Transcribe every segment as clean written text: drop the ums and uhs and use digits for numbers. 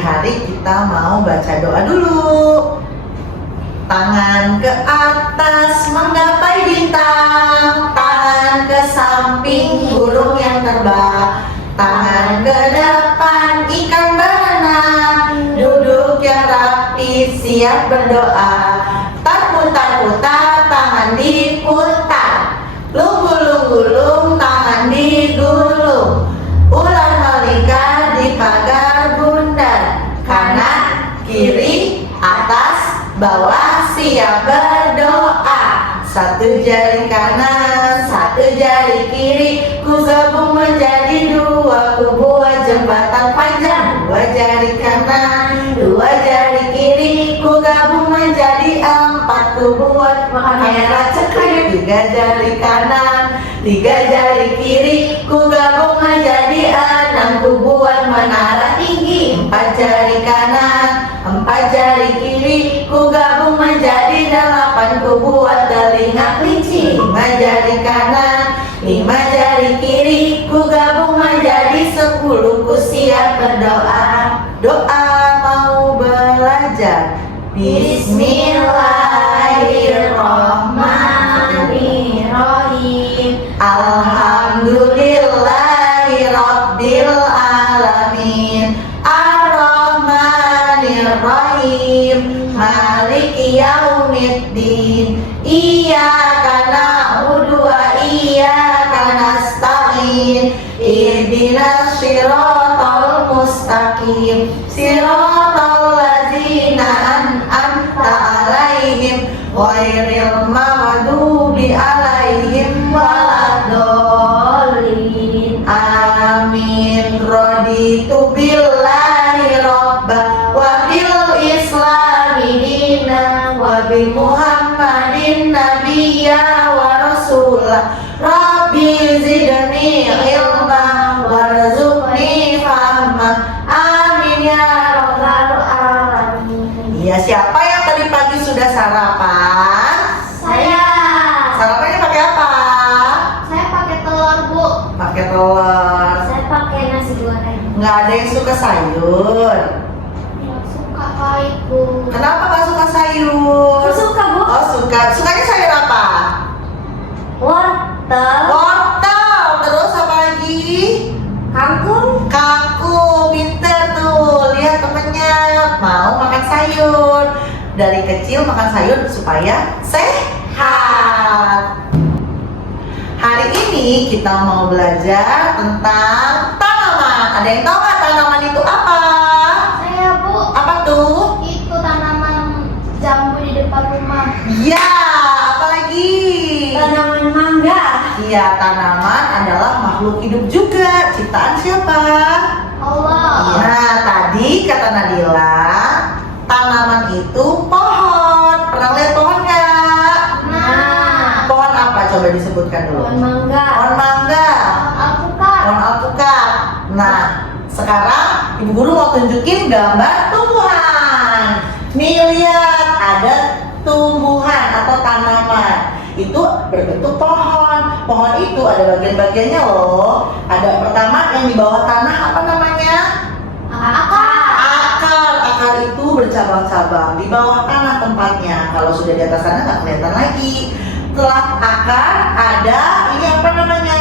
hari kita mau baca doa dulu. Tangan ke atas menggapai bintang, tangan ke samping burung yang terbang, tangan ke depan ikan berenang, duduk yang rapi siap berdoa. Putar-putar tangan diputar, lung-gulung-gulung tangan digulung, ular melingkar di pagar bundar, kanan, kiri, atas, bawah siap berdoa. Satu jari kanan, satu jari kiri, ku gabung menjadi dua, ku buat jembatan panjang. Dua jari kanan, dua jari kiri, ku gabung menjadi empat, ku buat merah cekir. Tiga jari kanan, tiga jari kiri, ku gabung menjadi enam, ku buat menara tinggi. Empat jari kanan, empat jari kiri, ku gabung menjadi delapan, ku buat telinga kelinci. Lima jari kanan, lima jari kiri, ku gabung menjadi 10, ku siap berdoa. Doa mau belajar. Bismillahirrahmanirrahim. Alhamdulillahirabbil alamin. Ar-Rahmanir-Rahim. Maliki yaumiddin. Iyyaka na'budu wa iyyaka nasta'in. Ihdinas shiratal mustaqim. Shiratal ladzina an'amta 'alaihim ghairil maghdubi 'alaihim waladdallin. Amin. Raditu billahi rabba wa bil islami dina wa bi Muhammadin nabiyya wa rasulah. Rabbi zidni ilma warzuqni fahma. Amin ya rabbal alamin. Iya, siapa yang tadi pagi sudah sarapan? Saya. Sarapannya pakai apa? Saya pakai telur, Bu. Pakai telur. Saya pakai nasi goreng. Nggak ada yang suka sayur. Nggak suka pahit, Bu. Kenapa nggak suka sayur? Suka, Bu. Oh, suka. Sukanya sayur apa? Wortel, Wortel. Terus apa lagi? kangkung, Kangkung. Pinter tuh. Lihat temennya mau makan sayur. Dari kecil makan sayur supaya sehat. Hari ini kita mau belajar tentang tanaman. Ada yang tahu nggak tanaman itu apa? saya, Bu. Apa tuh? Itu tanaman jambu di depan rumah. Ya, apa lagi? Tanaman mangga. Iya, tanaman adalah makhluk hidup juga. Ciptaan siapa? Allah. Nah, tadi kata Nadila, tanaman itu pohon. Pernah lihat pohon nggak? Nah, Pohon apa? Coba disebutkan dulu. pohon mangga. Pohon mangga. Alpukat. Pohon alpukat. Nah, sekarang Ibu Guru mau tunjukin gambar tumbuhan. Nih lihat, ada tumbuhan atau tanaman. Itu berbentuk pohon. Pohon itu ada bagian-bagiannya loh. Ada pertama yang di bawah tanah, apa namanya? Akar. Akar. Akar itu bercabang-cabang. Di bawah tanah tempatnya. Kalau sudah di atas tanah nggak kelihatan lagi. Setelah akar ada ini apa namanya?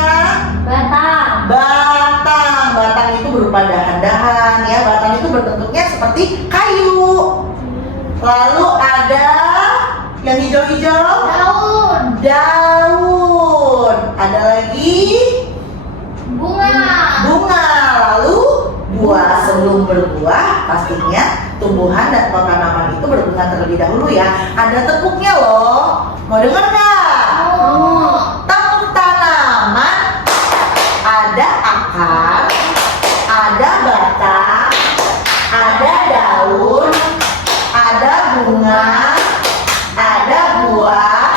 Batang. Batang. Batang itu berupa dahan-dahan ya. Batang itu berbentuknya seperti kayu. Lalu ada yang hijau-hijau. Daun. Daun. Ada lagi Bunga. bunga. Lalu buah. Sebelum berbuah pastinya tumbuhan dan tanaman itu berbunga terlebih dahulu ya. Ada tepuknya loh. Mau dengar nggak? Oh. Tepuk tanaman. Ada akar. Ada batang. Ada daun. Ada bunga. Ada buah.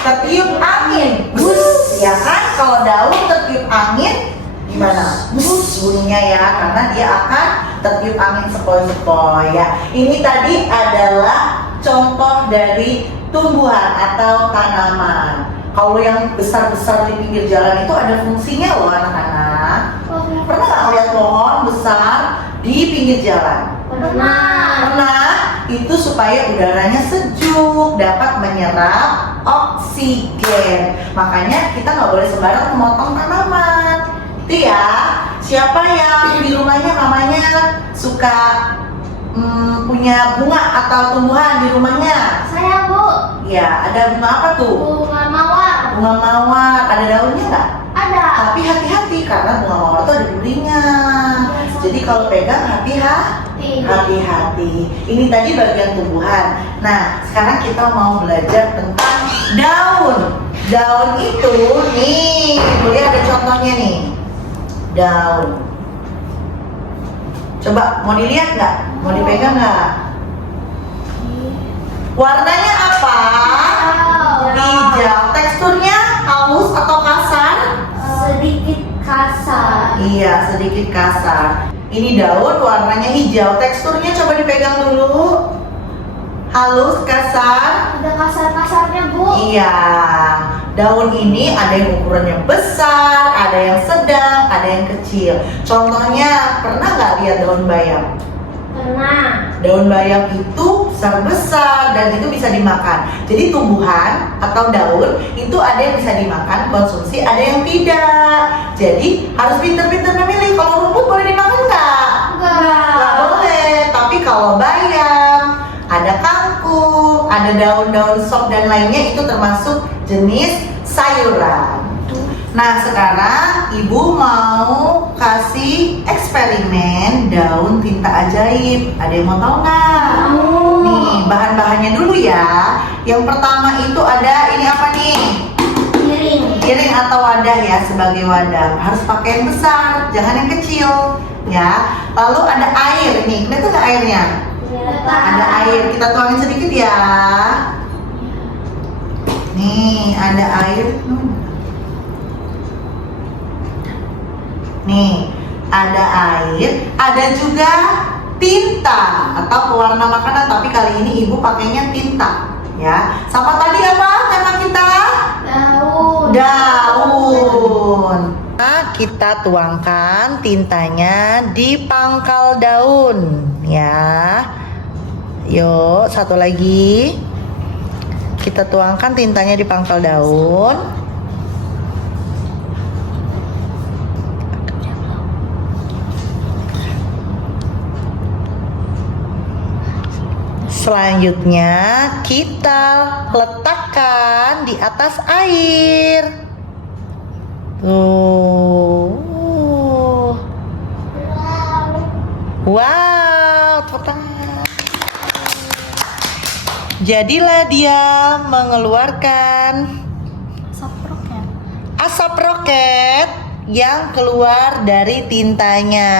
Tertiup angin. Bus, ya kan? Kalau daun tertiup angin gimana? Bus bunyinya ya, karena dia akan tertiup angin sepoi-sepoi ya. Ini tadi adalah contoh dari tumbuhan atau tanaman. Kalau yang besar-besar di pinggir jalan itu ada fungsinya loh anak-anak. Pernah nggak lihat pohon besar di pinggir jalan? Pernah. Pernah? Itu supaya udaranya sejuk, dapat menyerap oksigen. Makanya kita nggak boleh sembarang memotong tanaman. Itu ya. Siapa yang di rumahnya mamanya suka punya bunga atau tumbuhan di rumahnya? Saya, Bu. Ya, ada bunga apa tuh? Bunga mawar. Bunga mawar. Ada daunnya nggak? Ada. Tapi hati-hati karena bunga mawar itu ada durinya. Jadi kalau pegang hati-hati. Ini tadi bagian tumbuhan. Nah, sekarang kita mau belajar tentang daun. Daun itu nih, boleh ada contohnya nih. Daun. Coba mau dilihat nggak? Mau dipegang nggak? Warnanya apa? Hijau. Teksturnya halus atau kasar? Sedikit kasar. Iya, sedikit kasar. Ini daun warnanya hijau. Teksturnya coba dipegang dulu. Halus, kasar. Ada kasar-kasarnya, Bu. Iya. Daun ini ada yang ukurannya besar, ada yang sedang, ada yang kecil. Contohnya, pernah nggak lihat daun bayam? Pernah. Daun bayam itu besar dan itu bisa dimakan. Jadi tumbuhan atau daun itu ada yang bisa dimakan, konsumsi, ada yang tidak. Jadi harus pintar-pintar memilih. Kalau rumput boleh dimakan nggak? Nggak boleh. Tapi kalau bayam, ada kangkung, ada daun-daun sop dan lainnya itu termasuk jenis sayuran. Nah, sekarang ibu mau kasih eksperimen daun tinta ajaib. Ada yang mau tahu nggak? Nih, bahan-bahannya dulu ya. Yang pertama itu ada, ini apa nih? Piring. Piring atau wadah ya, sebagai wadah. Harus pakai yang besar, jangan yang kecil ya. Lalu ada air nih, kelihatan nggak airnya? Ada air, kita tuangin sedikit ya. Nih, ada air. Nih, ada air, ada juga tinta atau pewarna makanan, tapi kali ini ibu pakainya tinta ya. Sama tadi apa tema kita? Daun. Daun. Nah, kita tuangkan tintanya di pangkal daun ya. Yuk, satu lagi. Kita tuangkan tintanya di pangkal daun. Selanjutnya kita letakkan di atas air. Tuh. Wow, tepuk tangan. Jadilah dia mengeluarkan asap roket yang keluar dari tintanya.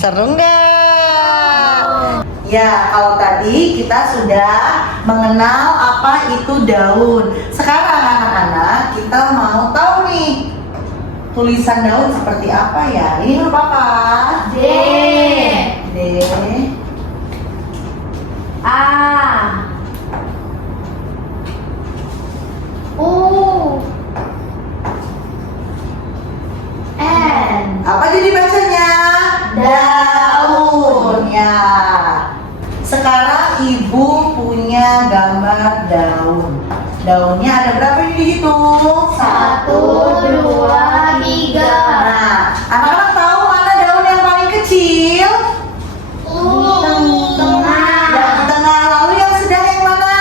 Seru nggak? Ya, kalau tadi kita sudah mengenal apa itu daun. Sekarang anak-anak kita mau tahu nih tulisan daun seperti apa ya? Ini huruf apa? D. D. A. U. N. Apa jadi bacanya? Daun ya. Sekarang ibu punya gambar daun. Daunnya ada berapa ini dihitung? 1, 2, 3. Nah, anak-anak tahu mana daun yang paling kecil? Tengah. Yang di tengah. Lalu yang sedang yang mana?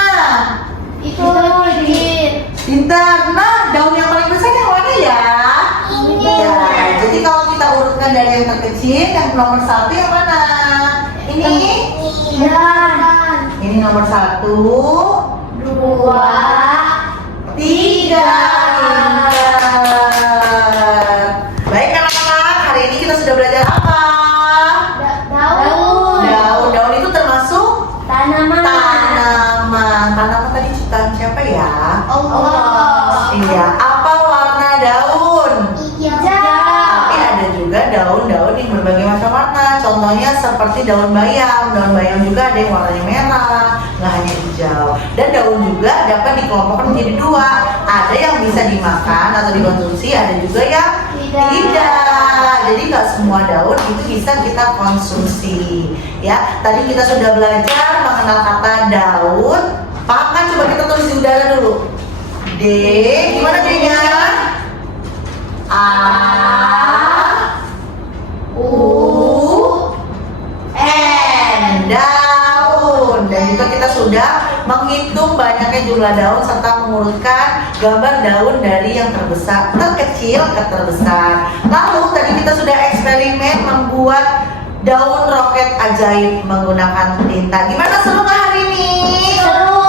Itu dikit. Pintar. Nah, daun yang paling besar yang mana ya? Ini. Ya, jadi kalau kita urutkan dari yang terkecil, yang nomor 1 yang mana? Ini? Dan. Ini nomor 1, 2, 3. Baik anak-anak, hari ini kita sudah belajar apa? Daun. Daun itu termasuk Tanaman. tanaman. Tanaman tadi ciptaan siapa ya? Allah. Iya. Apa warna daun? Tapi ada juga daun-daun yang berbagai macam warna. Contohnya seperti daun bayam. Daun bayam juga ada yang warnanya merah. Nggak hanya hijau. hijau. Dan daun juga dapat dikelompokkan menjadi dua. Ada yang bisa dimakan atau dikonsumsi, ada juga yang tidak. Jadi nggak semua daun itu bisa kita konsumsi. Ya, tadi kita sudah belajar mengenal kata daun. Paham kan? Coba kita tulis di udara dulu. D, gimana D-nya? A, U, N, daun. Dan juga kita sudah menghitung banyaknya jumlah daun serta mengurutkan gambar daun dari yang terkecil ke terbesar. Lalu tadi kita sudah eksperimen membuat daun roket ajaib menggunakan tinta. Gimana, seru nggak hari ini? Seru.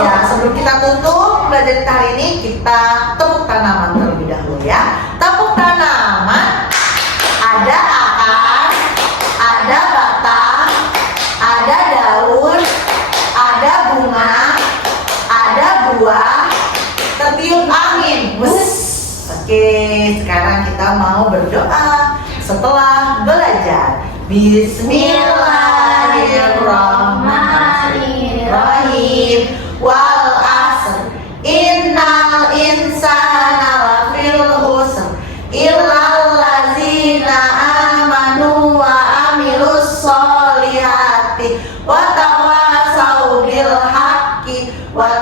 Ya, sebelum kita tutup belajar kita hari ini, kita tepuk tanaman terlebih dahulu ya. Tepuk tanaman. Ada akar, ada batang, ada daun, ada bunga, ada buah, tertiup angin. Wus. Oke, sekarang kita mau berdoa setelah belajar. Bismillahirrahmanirrahim. Wal asr innal insana lafil khusr illal ladzina amanu wa amilus solihati wa tawasau bil haqqi wa